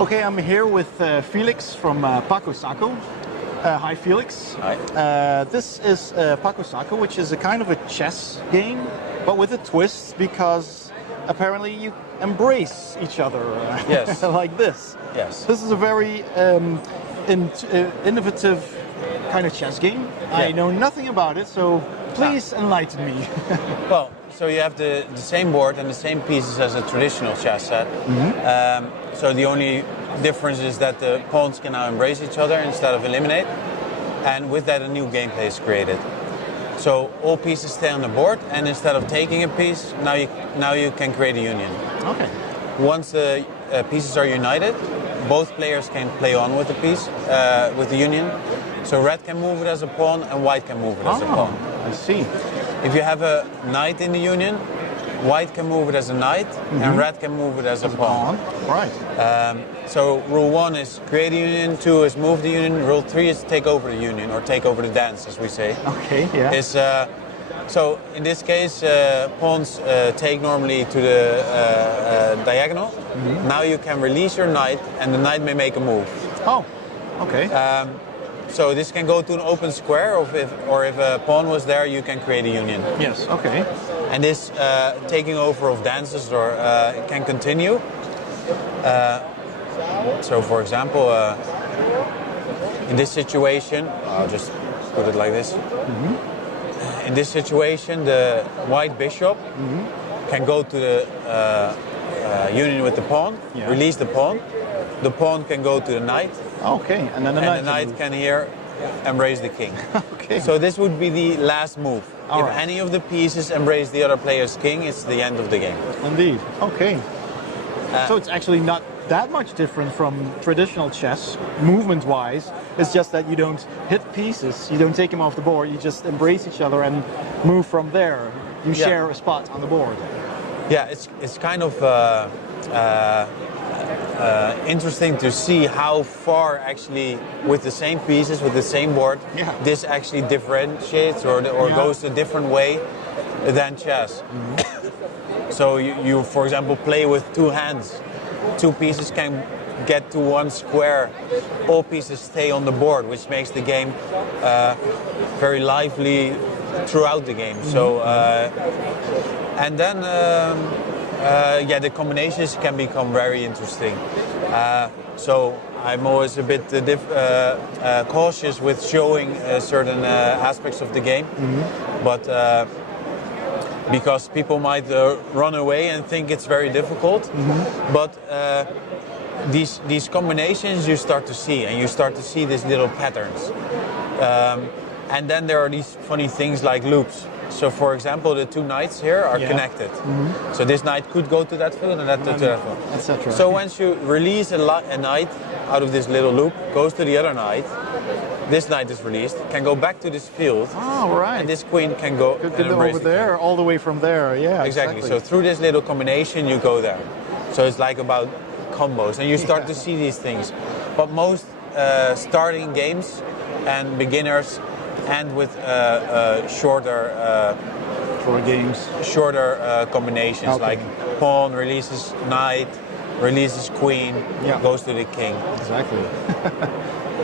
Okay, I'm here with Felix from Paco Sako. Hi, Felix. Hi. This is Paco Sako, which is a kind of a chess game, but with a twist because apparently you embrace each other. Yes. Like this. Yes. This is a very innovative kind of chess game. Yeah. I know nothing about it, so please enlighten me. Well, so you have the same board and the same pieces as a traditional chess set. So the only difference is that the pawns can now embrace each other instead of eliminate. And with that, a new gameplay is created. So all pieces stay on the board, and instead of taking a piece, now you can create a union. Okay. Once the pieces are united, both players can play on with the piece, with the union. So red can move it as a pawn, and white can move it as a pawn. I see. If you have a knight in the union, white can move it as a knight, and red can move it as a pawn. Right. So rule 1 is create a union, 2 is move the union, rule 3 is take over the union, or take over the dance, as we say. Okay, yeah. So in this case, pawns take normally to the diagonal. Now you can release your knight, and the knight may make a move. Oh, okay. So this can go to an open square, or if a pawn was there, you can create a union. Yes, okay. And this taking over of dances can continue. So for example, in this situation, I'll just put it like this. In this situation, the white bishop can go to the union with the pawn, release the pawn. The pawn can go to the knight. Okay, and then the knight can here embrace the king. Okay. So this would be the last move. If any of the pieces embrace the other player's king, it's the end of the game. Indeed. Okay. So it's actually not that much different from traditional chess, movement-wise. It's just that you don't hit pieces, you don't take them off the board, you just embrace each other and move from there. You share a spot on the board. Yeah, it's kind of interesting to see how far actually with the same pieces, with the same board, this actually differentiates or goes a different way than chess. So you, for example, play with two hands. Two pieces can get to one square. All pieces stay on the board, which makes the game very lively throughout the game. So, and then the combinations can become very interesting. So I'm always a bit cautious with showing certain aspects of the game, but because people might run away and think it's very difficult. But these combinations you start to see, and you start to see these little patterns. And then there are these funny things like loops. So for example, the two knights here are connected. So this knight could go to that field and that to that field, etc. So once you release a knight out of this little loop, goes to the other knight, this knight is released, can go back to this field. Oh, right. And this queen can go and over there, all the way from there, Exactly. So through this little combination, you go there. So it's like about combos, and you start to see these things. But most starting games and beginners end with shorter combinations, like pawn releases knight, releases queen, goes to the king. Exactly.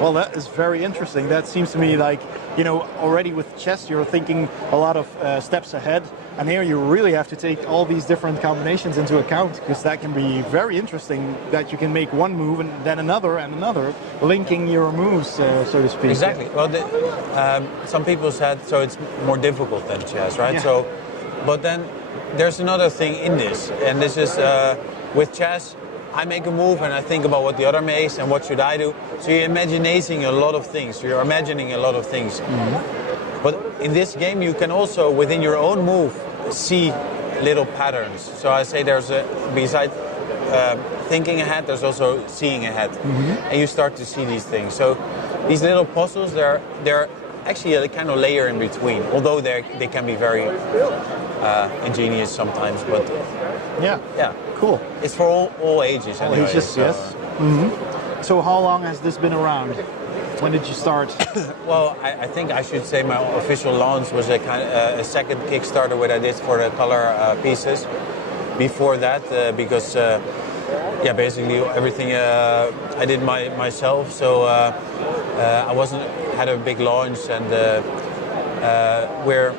Well, that is very interesting. That seems to me like, you know, already with chess you're thinking a lot of steps ahead, and here you really have to take all these different combinations into account, because that can be very interesting, that you can make one move and then another and another, linking your moves, so to speak. Exactly. Well, some people said so it's more difficult than chess, right? So, but then there's another thing in this, and this is with chess, I make a move and I think about what the other makes and what should I do. So you're imagining a lot of things. You're imagining a lot of things. But in this game, you can also, within your own move, see little patterns. So I say besides thinking ahead, there's also seeing ahead. And you start to see these things. So these little puzzles, they're actually a kind of layer in between, although they can be very ingenious sometimes. But yeah. Cool. It's for all ages. All anyway, ages, so, yes. So how long has this been around? When did you start? Well, I think I should say my official launch was a kind of a second Kickstarter what I did for the color pieces. Before that, because yeah, basically everything I did myself, so I had a big launch, and we're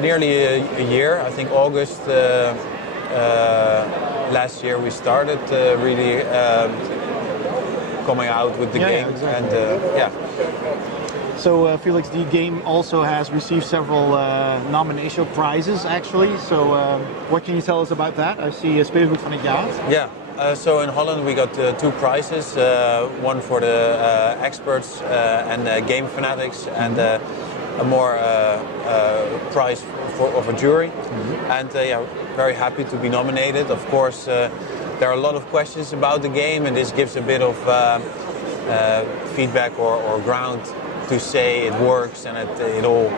nearly a year. I think August last year we started really coming out with the game, exactly. and yeah. So Felix, the game also has received several nomination prizes, actually. So what can you tell us about that? I see Speelgoed van het jaar. Yeah. So in Holland we got 2 prizes, one for the experts and game fanatics, and a more prize of a jury. And yeah, very happy to be nominated. Of course, there are a lot of questions about the game, and this gives a bit of feedback or ground to say it works, and it all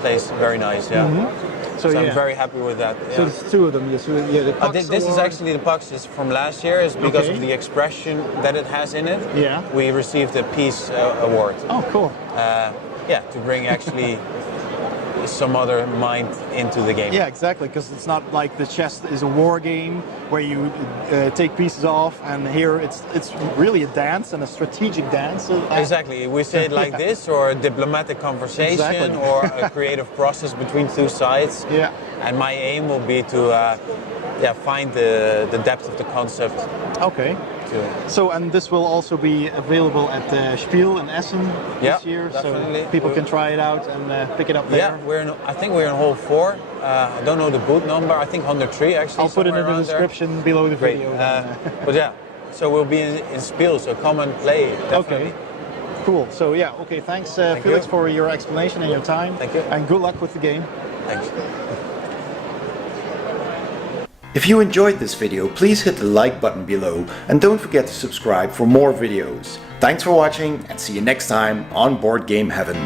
plays very nice. Yeah. So yeah. I'm very happy with that. So Yeah. there's 2 of them. So, yeah, the Pax This is Award. actually the Pax is from last year. Is because Okay. of the expression that it has in it. Yeah. We received a Peace Award. Oh, cool. Yeah, to bring actually some other mind into the game. Yeah, exactly, because it's not like the chess is a war game where you take pieces off, and here it's really a dance and a strategic dance. Exactly. We say it like this, or a diplomatic conversation, Exactly. or a creative process between 2 sides. Yeah. And my aim will be to find the depth of the concept. Okay. So, and this will also be available at Spiel in Essen this year, definitely. so people can try it out and pick it up there. Yeah, I think we're in hall 4. I don't know the booth number. I think 103 actually. I'll put it in the somewhere around description below the Great. video. But yeah, so we'll be in Spiel, so come and play. Definitely. Okay. Cool. So yeah, okay. Thanks, Thank Felix, you. for your explanation and your time. Thank you. And good luck with the game. Thanks. If you enjoyed this video, please hit the like button below and don't forget to subscribe for more videos. Thanks for watching and see you next time on Board Game Heaven.